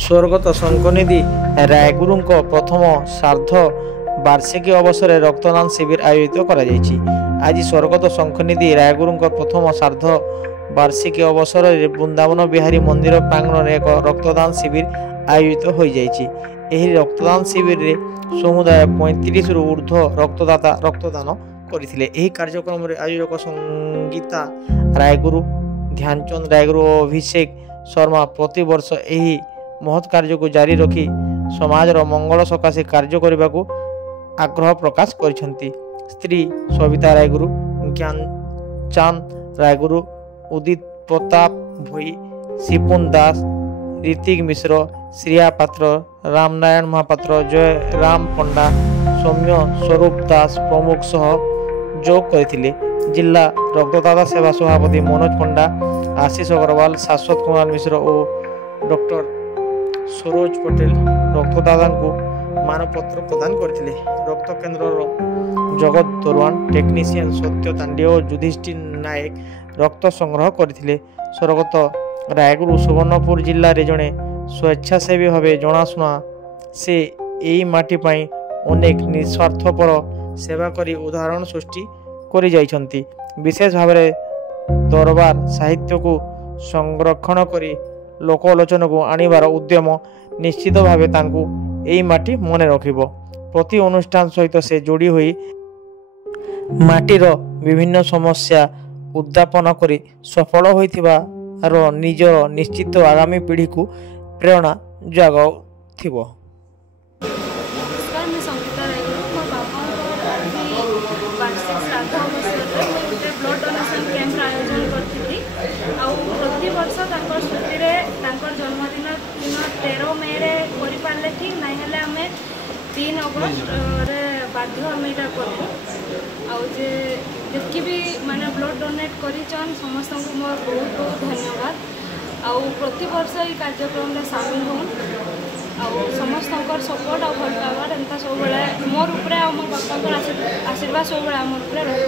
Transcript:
स्वर्गत शंकरनिधि रायगुरु प्रथम श्राद्ध वार्षिकी अवसर रक्तदान शिविर आयोजित आज स्वर्गत शंकरनिधि रायगुरु प्रथम श्राद्ध वार्षिकी अवसर में वृंदावन बिहारी मंदिर प्रांगण में एक रक्तदान शिविर आयोजित हो रक्तदान शिविर में समुदाय 35 रु ऊर्ध्व रक्तदाता रक्तदान करते। कार्यक्रम में आयोजक संगीता रायगुरु, ध्यानचंद रायगुरु और अभिषेक शर्मा प्रति वर्ष यही महत् कार्य को जारी रखी समाज मंगल सकाशे कार्य करने को आग्रह प्रकाश करिसेंती। स्त्री सविता रायगुरु, ज्ञानचांद रायगुरु, उदित प्रताप भोई, सिपुन दास, ऋतिक मिश्र, श्रिया पात्र, रामनारायण महापात्र, जय राम पंडा, सौम्य स्वरूप दास प्रमुख सह जोग करथिले। जिला रक्तदाता सेवा सभापति मनोज पंडा, आशीष अग्रवाल, शाश्वत कुमार मिश्र और डॉक्टर सरोज पटेल रक्तदाता को मानपत्र प्रदान करथिले। रक्त केन्द्र जगत दरवान, टेक्नीशियन सत्य तांडे और युधिष्ठिर नायक रक्त संग्रह करथिले। स्वर्गत रायगुरु सुवर्णपुर जिले में जड़े स्वेच्छासेवी भाव जनाशुना से यही माटी पाई अनेक निस्वार्थपर सेवा करी उदाहरण सृष्टि करी जाइछंती। विशेष भाव दरबार साहित्य को संरक्षण करी लोकलोचन को आनिबार उद्यम निश्चित भाव तांकु एई माटी मने रखिबो। प्रति अनुष्ठान सहित से जोड़ी हुई माटीर विभिन्न समस्या उद्यापन करी सफल होइथिबार निजर निश्चित आगामी पीढ़ी को प्रेरणा जगाउथिबो। नमस्कार, मैं संगीता रायगुरु। मो बापा वार्षिक श्राद्ध अवसर में गोटे ब्लड डोनेशन कैंप आयोजन करती। प्रति वर्ष स्मृति जन्मदिन दिन 13 मे कर ठीक ना आम 3 अगस्त बाध्य आम यहाँ करूँ। आगे भी मैंने ब्लड डोनेट कर समस्त को मोर बहुत बहुत धन्यवाद। प्रति वर्ष ये कार्यक्रम में सामिल हूँ। समस्त सपोर्ट और भल पाइबार एंता सब मोर उपरे मोर बापा आशीर्वाद सब मोर उपरे रही।